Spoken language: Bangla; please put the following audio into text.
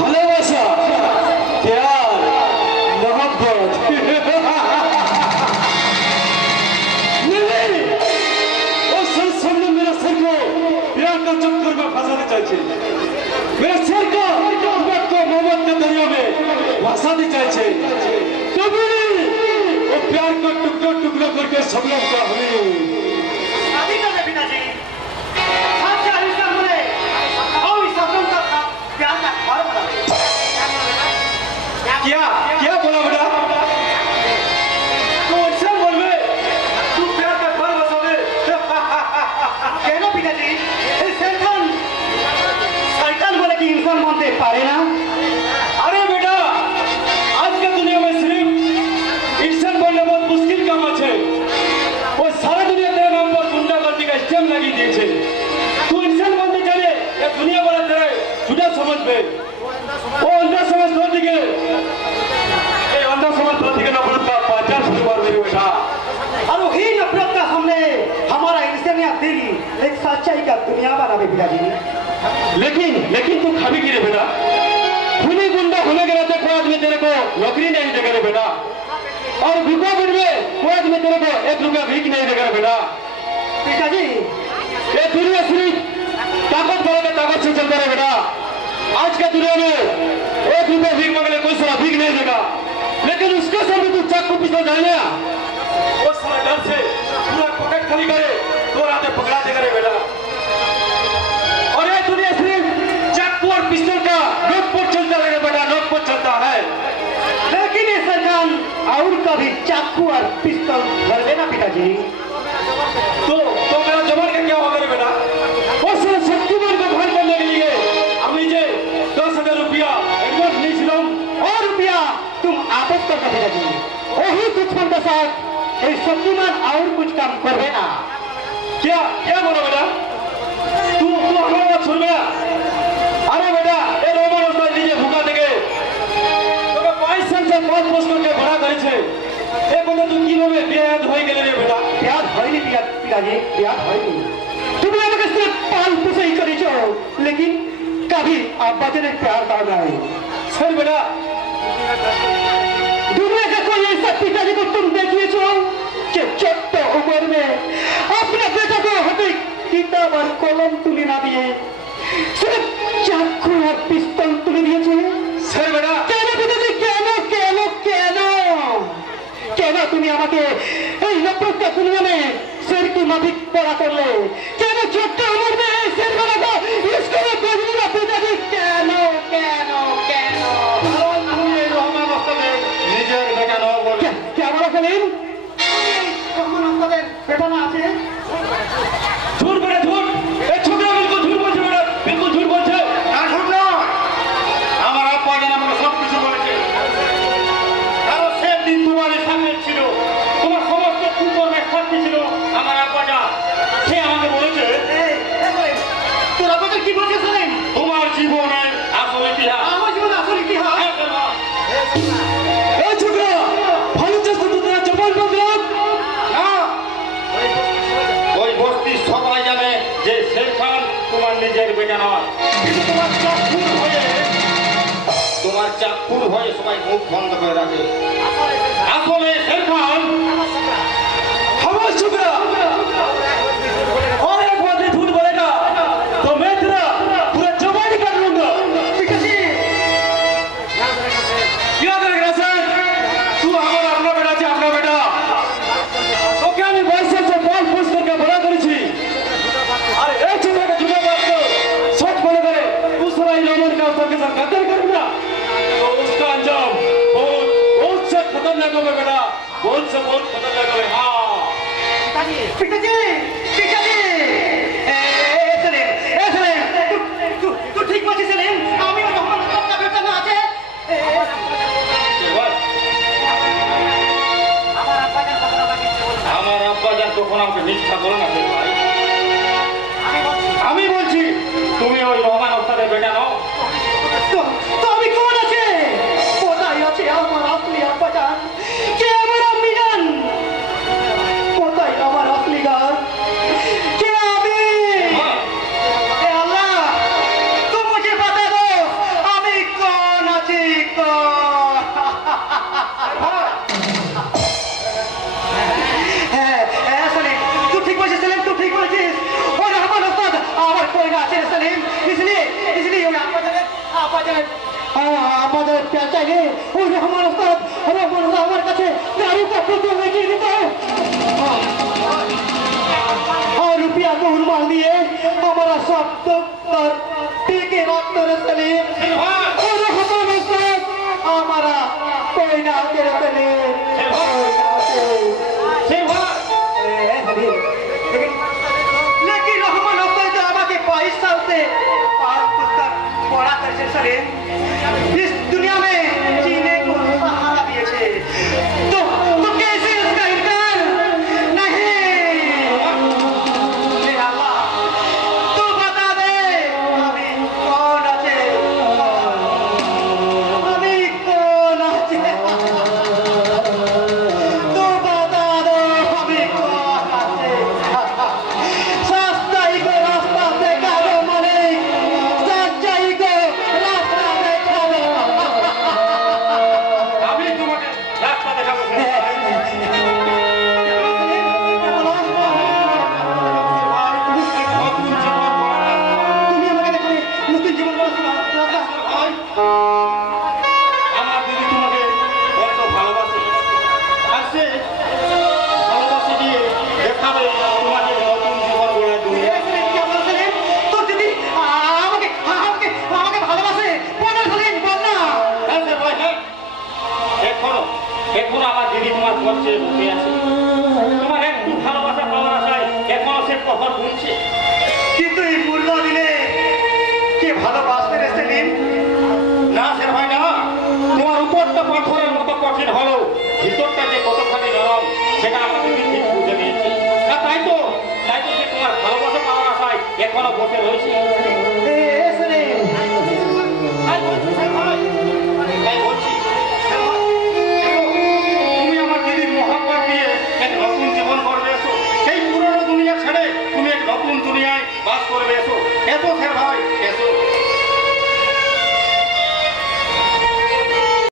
ভালোবাসা प्यार मोहब्बत नहीं वो सर सामने मेरा सर को प्यार का चक्कर में फंसाना चाहिए मेरा सर को मोहब्बत के दरिया में फंसाना चाहिए कभी वो प्यार का टुकड़ा टुकड़ा करके सब लोग का हमें पिताजी प्यार का घर बना क्या क्या बोला बेटा तो ऐसा बोल में तू प्यार का घर बसावे कहना पिताजी शैतान बोले कि इंसान मानते पारे ना अरे बेटा आज के दुनिया में सिर्फ इंसान बनना बहुत मुश्किल काम है वो सारा दुनिया तेरे नाम पर गुंडागर्दी का स्टेम लगी दी है तू इंसान बनने चले ये दुनिया वाला तेरे झूठा समझ में वो अंधा समझ दो दिखे ये अंधा समझ दो दिखे नफरत का 50 बार मेरे बेटा और वही नफरत का हमने हमारा इंसानियत देगी एक सच्चाई का दुनिया बना पिताजी लेकिन तू खाबी की रे बेटा खूनी गुंडा होने के नाते कोई आदमी तेरे को नौकरी नहीं देगा रे बेटा और भिखा में कोई आदमी तेरे को 1 रुपया भीख नहीं देगा रे बेटा पिताजी ये दुनिया सिर्फ ताकत वाले का ताकत से चलता है बेटा आज के दुनिया में 1 रुपया भीख मांगने कोई सारा भीख नहीं देगा लेकिन उसके सामने तू चाकू पिस्तौल डालने वो सारा डर से पूरा पॉकेट खाली करे तो रातें पकड़ा देगा रे बेटा और ये दुनिया सिर्फ चाकू और पिस्तौल का नोक पर चलता है बेटा नोक पर चलता है लेकिन ये सरकार और कभी चाकू और पिस्तौल भर देना पिताजी तो मेरा जवान का क्या होगा रे बेटा वो सिर्फ शक्तिमान को घर करने के लिए हम लीजिए 10,000 रुपया एडवांस नहीं छिलाऊं और रुपया तुम आपस कर पिताजी वही दुश्मन के साथ ये शक्तिमान और कुछ काम कर देना क्या क्या बोला बेटा तू हमारा बात सुन बेटा अरे बेटा ये रोमन उस्ताद लीजिए भूखा देंगे तो मैं 22 साल से 5 वर्ष करके बड़ा करे छे एक बंदा तू किलो में ब्याज होई गेले रे बेटा ब्याज होई नहीं पिताजी ब्याज होई नहीं तुम्हें আমাকে सिर्फ पाल पोसे ही करी जाओ लेकिन कभी आप बच्चे ने प्यार करना है सर बेटा दुनिया का कोई ऐसा पिताजी को तुम देखिए जो कि छोट उम्र में अपने बेटा को हाथे किताब और कलम तुले ना दिए सिर्फ चाकू और पिस्तौल तुले दिए सर बेटा কেন পিতাজি কেন কেন কেন কেন তুমি আমাকে এই নফরতটা দুনিয়া में सिर की माफी पड़ा कर ले কেন ছোট उम्र में सिर बना को इसको बदलू ना पिताजी কেন কেন কেন রহমান ওস্তাদের নিজের বেটা নাও বল क्या बोला सलीम রহমান ওস্তাদের বেটা না আছে झूठ बेटा झूठ ए छोकरा बिल्कुल झूठ बोलছে बेटा बिल्कुल झूठ बोलছে না झूठ না আমার আপা জানা আমাকে সব কিছু বলেছে কারণ সেই দিন তোমার সামনে ছিল তোমার সমস্ত কুকর্মের সাক্ষী ছিল আমার আপা যা সে আমাকে বলেছে তোর আপাকে কি বলছিস সলিম তোমার জীবনের আসল ইতিহাস আমার জীবনে আসল ইতিহাস এই ছোকরা ভালো চেষ্টা তো তোরা জবান বদলাম না ওই বস্তি সবাই জানে যে শের খান তোমার নিজের বেটা নয় কিন্তু তোমার চাকপুর হয়ে সবাই মুখ বন্ধ করে রাখে আসলে শের খান हमारा छोकरा और एक बात झूठ बोलेगा तो मैं तेरा पूरा जवानी कर लूंगा पिताजी याद रखना सर तू हमारा अपना बेटा है अपना बेटा तो क्या मैं 22 साल से बॉल पुश करके बड़ा करी थी अरे एक छोकरा का झूठा बात को सच बोले करे उस तरह लोगों का उसके साथ गद्दार करूंगा तो उसका अंजाम बहुत से खतरनाक होगा बेटा बहुत खतरनाक होगा हाँ पिताजी पिताजी सलीम तू ठीक বলছিস সলিম আমি রহমান ওস্তাদের বেটা না আছে আমার আব্বা যান তখন আমাকে মিথ্যা বলো না ভাই আমি বলছি তুমি ওই রহমান ওস্তাদের বেটা নাও তো আমি কোন আছে কোথায় আছে আমার আসলি আব্বা জান কে আমার আম্মি জান কোথায় আমার আসলি গান আমাদের চাইলে ওই রহমান ওস্তাদ আমার কাছে গাড়ি পত্র রেখে দিত और रुपया को रुमाल दिए हमारा सब दफ्तर टीके रखते सलीम और रहमान उस्ताद हमारा कोई ना करे सलीम लेकिन रहमान उस्ताद जो हमारे 22 साल से पांच पुस्तक पढ़ा करते सलीम इस दुनिया में जीने को सहारा दिए थे तो कैसे उसका इनकार नहीं কিন্তু এই মূল্য দিলে কে ভালোবাসতে সেদিন না স্যার ভাই না তোমার উপরটা পাথরের মতো কঠিন হলো ভিতরটা যে কতখানি নরম সেটা আমাদের ঠিক বুঝে নিয়েছি তাই তো সে তোমার ভালোবাসা পাওয়ার আশায় এখনো বসে রয়েছে তুমি আমার দিদির মহাব্বত দিয়ে এক নতুন জীবন গড়বে এসো সেই পুরনো দুনিয়া ছেড়ে তুমি এক নতুন দুনিয়ায় বাস করবে এসো এসো স্যার ভাই এসো